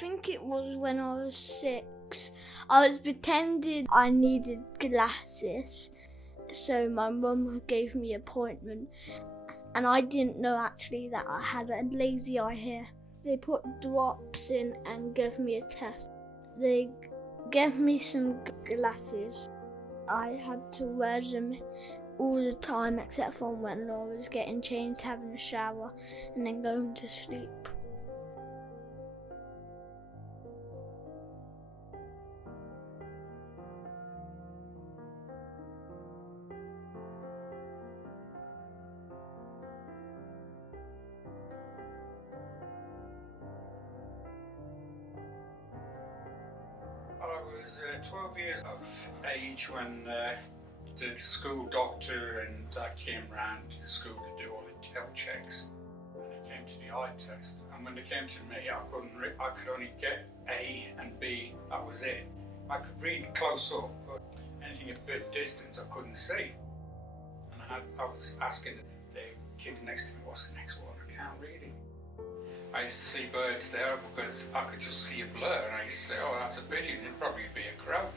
think it was when I was 6. I was pretending I needed glasses, so my mum gave me an appointment, and I didn't know actually that I had a lazy eye here. They put drops in and gave me a test. They gave me some glasses. I had to wear them all the time except for when I was getting changed, having a shower, and then going to sleep. I was 12 years of age when the school doctor and dad came round to the school to do all the health checks, and they came to the eye test. And when they came to me, I could only get A and B. That was it. I could read close up, but anything a bit distance I couldn't see. And I was asking the kid next to me, "What's the next one? I can't read it." I used to see birds there because I could just see a blur, and I used to say, "Oh, that's a pigeon, it'd probably be a crow."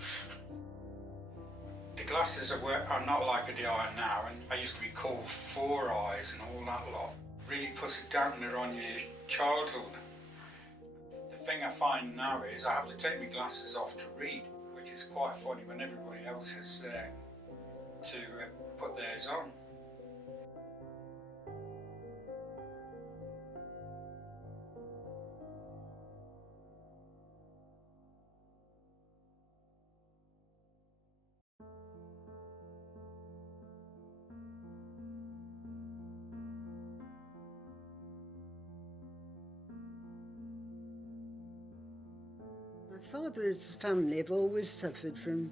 The glasses are not like the eye now, and I used to be called Four Eyes and all that lot. Really puts a dampener on your childhood. The thing I find now is I have to take my glasses off to read, which is quite funny when everybody else is there to put theirs on. My father's family have always suffered from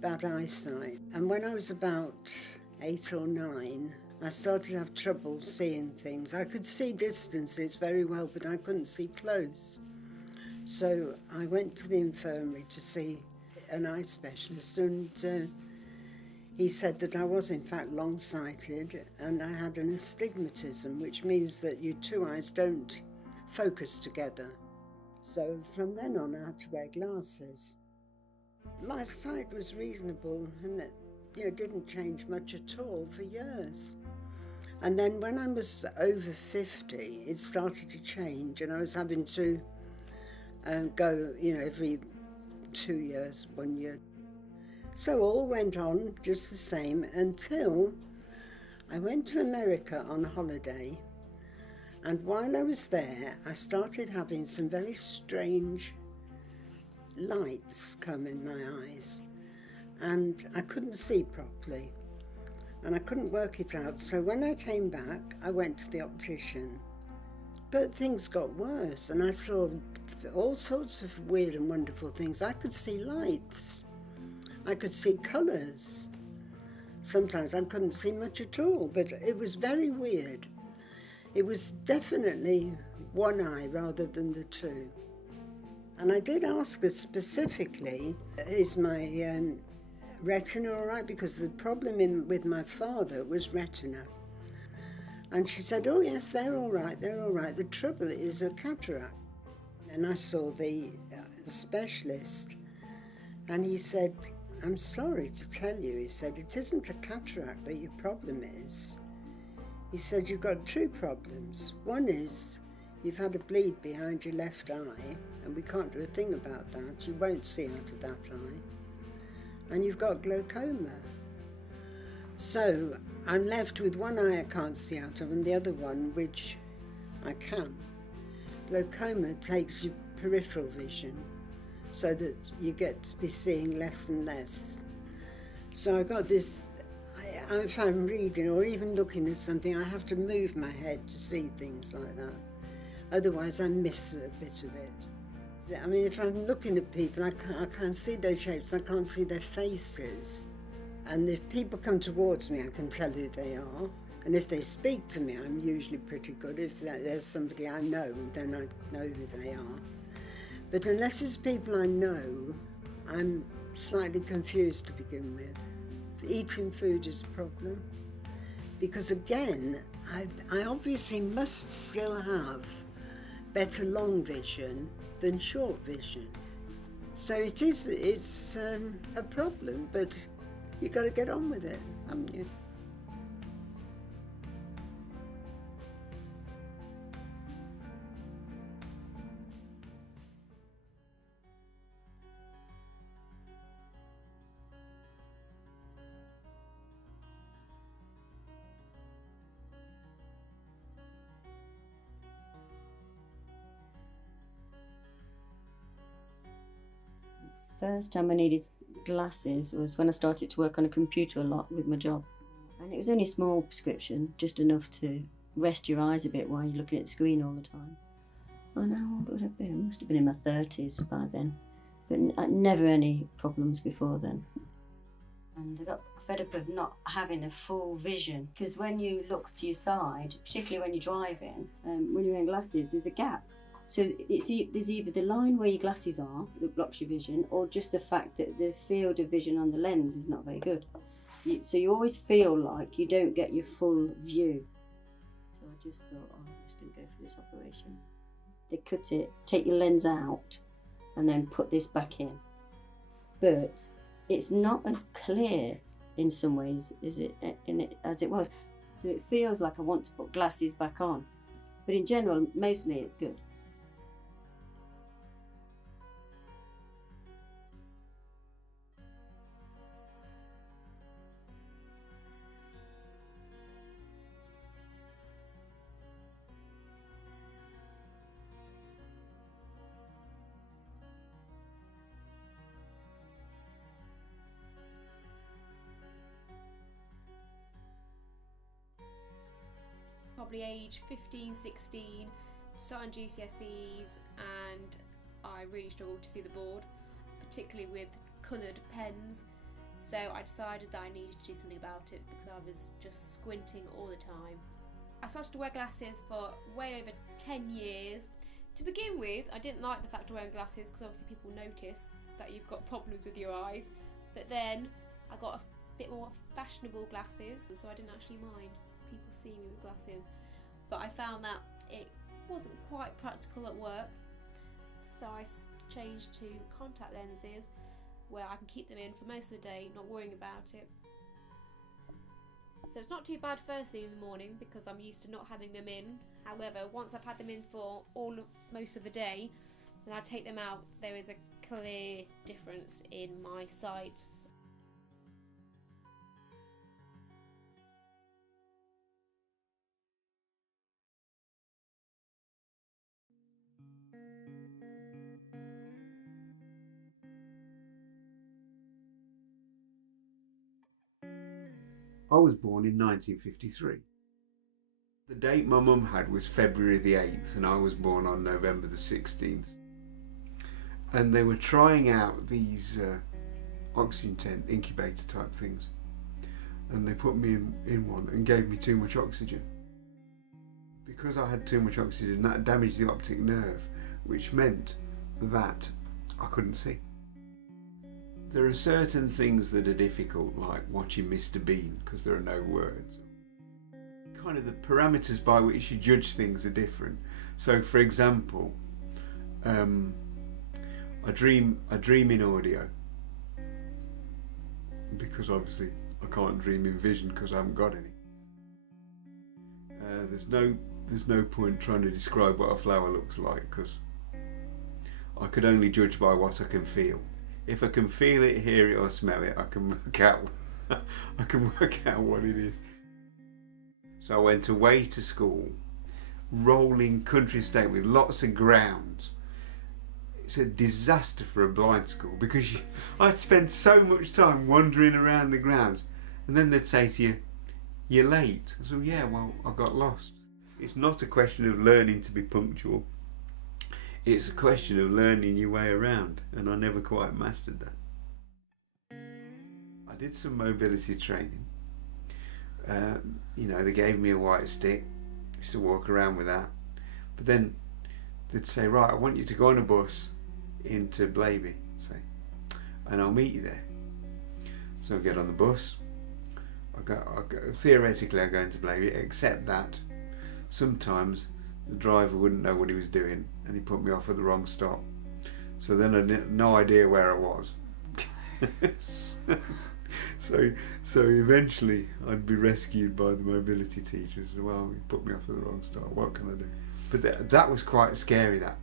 bad eyesight, and when I was about 8 or 9, I started to have trouble seeing things. I could see distances very well, but I couldn't see close. So I went to the infirmary to see an eye specialist, and he said that I was in fact long-sighted and I had an astigmatism, which means that your two eyes don't focus together. So from then on I had to wear glasses. My sight was reasonable and it didn't change much at all for years. And then when I was over 50, it started to change, and I was having to go, every 2 years, 1 year. So all went on just the same until I went to America on holiday. And while I was there, I started having some very strange lights come in my eyes, and I couldn't see properly, and I couldn't work it out. So when I came back, I went to the optician, but things got worse, and I saw all sorts of weird and wonderful things. I could see lights, I could see colours. Sometimes I couldn't see much at all, but it was very weird. It was definitely one eye rather than the two. And I did ask her specifically, is my retina all right? Because the problem with my father was retina. And she said, "Oh yes, they're all right, they're all right. The trouble is a cataract." And I saw the specialist, and he said, "I'm sorry to tell you," he said, "it isn't a cataract that your problem is." He said, "You've got two problems. One is you've had a bleed behind your left eye, and we can't do a thing about that. You won't see out of that eye. And you've got glaucoma." So I'm left with one eye I can't see out of and the other one which I can. Glaucoma takes your peripheral vision so that you get to be seeing less and less. So I got this, if I'm reading or even looking at something, I have to move my head to see things like that. Otherwise I miss a bit of it. I mean, if I'm looking at people, I can't see their shapes, I can't see their faces. And if people come towards me, I can tell who they are. And if they speak to me, I'm usually pretty good. If there's somebody I know, then I know who they are. But unless it's people I know, I'm slightly confused to begin with. Eating food is a problem. Because again, I obviously must still have better long vision than short vision. So it's a problem, but you've got to get on with it, haven't you? First time I needed glasses was when I started to work on a computer a lot with my job. And it was only a small prescription, just enough to rest your eyes a bit while you're looking at the screen all the time. And how old would I have been? I must have been in my 30s by then. But never any problems before then. And I got fed up of not having a full vision, because when you look to your side, particularly when you're driving, when you're wearing glasses, there's a gap. So there's either the line where your glasses are that blocks your vision, or just the fact that the field of vision on the lens is not very good. So you always feel like you don't get your full view. So I just thought, oh, I'm just going to go for this operation. They cut it, take your lens out, and then put this back in. But it's not as clear in some ways as it was. So it feels like I want to put glasses back on. But in general, mostly it's good. Probably age 15, 16, starting GCSEs, and I really struggled to see the board, particularly with coloured pens. So I decided that I needed to do something about it because I was just squinting all the time. I started to wear glasses for way over 10 years. To begin with, I didn't like the fact of wearing glasses because obviously people notice that you've got problems with your eyes. But then I got a bit more fashionable glasses, and so I didn't actually mind people seeing me with glasses. But I found that it wasn't quite practical at work, so I changed to contact lenses where I can keep them in for most of the day, not worrying about it. So it's not too bad first thing in the morning because I'm used to not having them in. However, once I've had them in for most of the day, when I take them out, there is a clear difference in my sight. I was born in 1953. The date my mum had was February the 8th and I was born on November the 16th. And they were trying out these oxygen tent incubator type things. And they put me in one and gave me too much oxygen. Because I had too much oxygen, that damaged the optic nerve, which meant that I couldn't see. There are certain things that are difficult, like watching Mr. Bean, because there are no words. Kind of the parameters by which you judge things are different. So, for example, I dream in audio, because obviously I can't dream in vision because I haven't got any. There's no point trying to describe what a flower looks like, because I could only judge by what I can feel. If I can feel it, hear it or smell it, I can work out what it is. So I went away to school, rolling country estate with lots of grounds. It's a disaster for a blind school because I'd spend so much time wandering around the grounds, and then they'd say to you, "You're late." I said, "Yeah, well, I got lost." It's not a question of learning to be punctual. It's a question of learning your way around, and I never quite mastered that. I did some mobility training. They gave me a white stick. I used to walk around with that. But then they'd say, "Right, I want you to go on a bus into Blaby, say, and I'll meet you there." So I get on the bus. Theoretically, I go into Blaby, except that sometimes the driver wouldn't know what he was doing and he put me off at the wrong stop. So then I had no idea where I was. So eventually I'd be rescued by the mobility teachers. Well, you put me off at the wrong start, what can I do? But that was quite scary, that.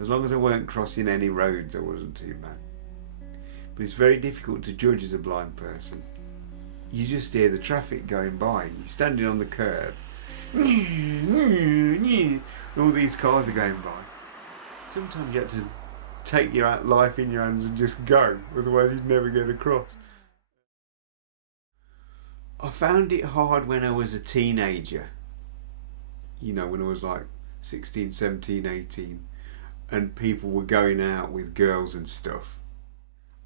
As long as I weren't crossing any roads, I wasn't too bad. But it's very difficult to judge as a blind person. You just hear the traffic going by. You're standing on the curb. All these cars are going by. Sometimes you have to take your life in your hands and just go, otherwise you'd never get across. I found it hard when I was a teenager, you know, when I was like 16, 17, 18, and people were going out with girls and stuff.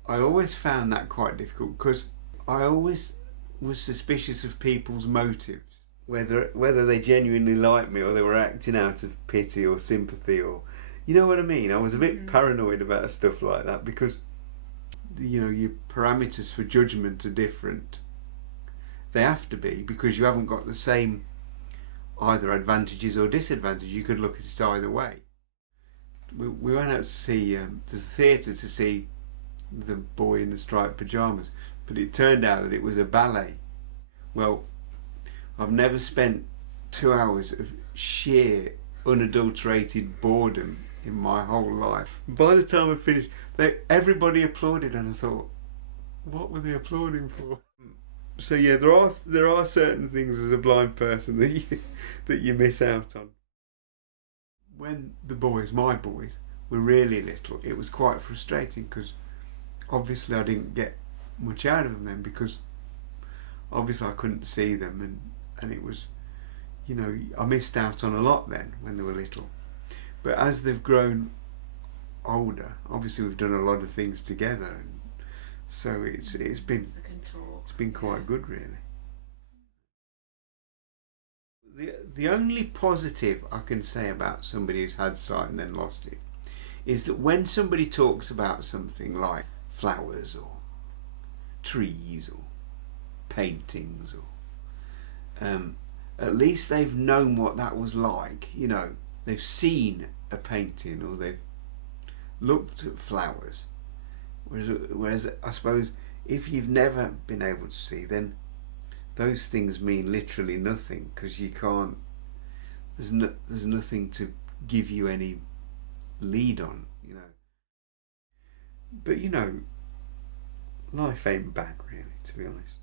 I always found that quite difficult because I always was suspicious of people's motives, whether they genuinely liked me or they were acting out of pity or sympathy, or you know what I mean. I was a bit paranoid about stuff like that because, you know, your parameters for judgment are different. They have to be, because you haven't got the same either advantages or disadvantages. You could look at it either way. We went out to see to the theatre to see The Boy in the Striped Pyjamas, but it turned out that it was a ballet. Well, I've never spent 2 hours of sheer unadulterated boredom in my whole life. By the time I finished, everybody applauded, and I thought, what were they applauding for? So yeah, there are certain things as a blind person that you miss out on. When my boys, were really little, it was quite frustrating because obviously I didn't get much out of them then, because obviously I couldn't see them, and it was, you know, I missed out on a lot then when they were little. But as they've grown older, obviously we've done a lot of things together, and so it's been quite good, really. The only positive I can say about somebody who's had sight and then lost it is that when somebody talks about something like flowers or trees or paintings, or at least they've known what that was like. You know, they've seen a painting or they've looked at flowers. Whereas I suppose if you've never been able to see, then those things mean literally nothing, because you can't. There's nothing to give you any lead on, you know. But you know, life ain't bad, really, to be honest.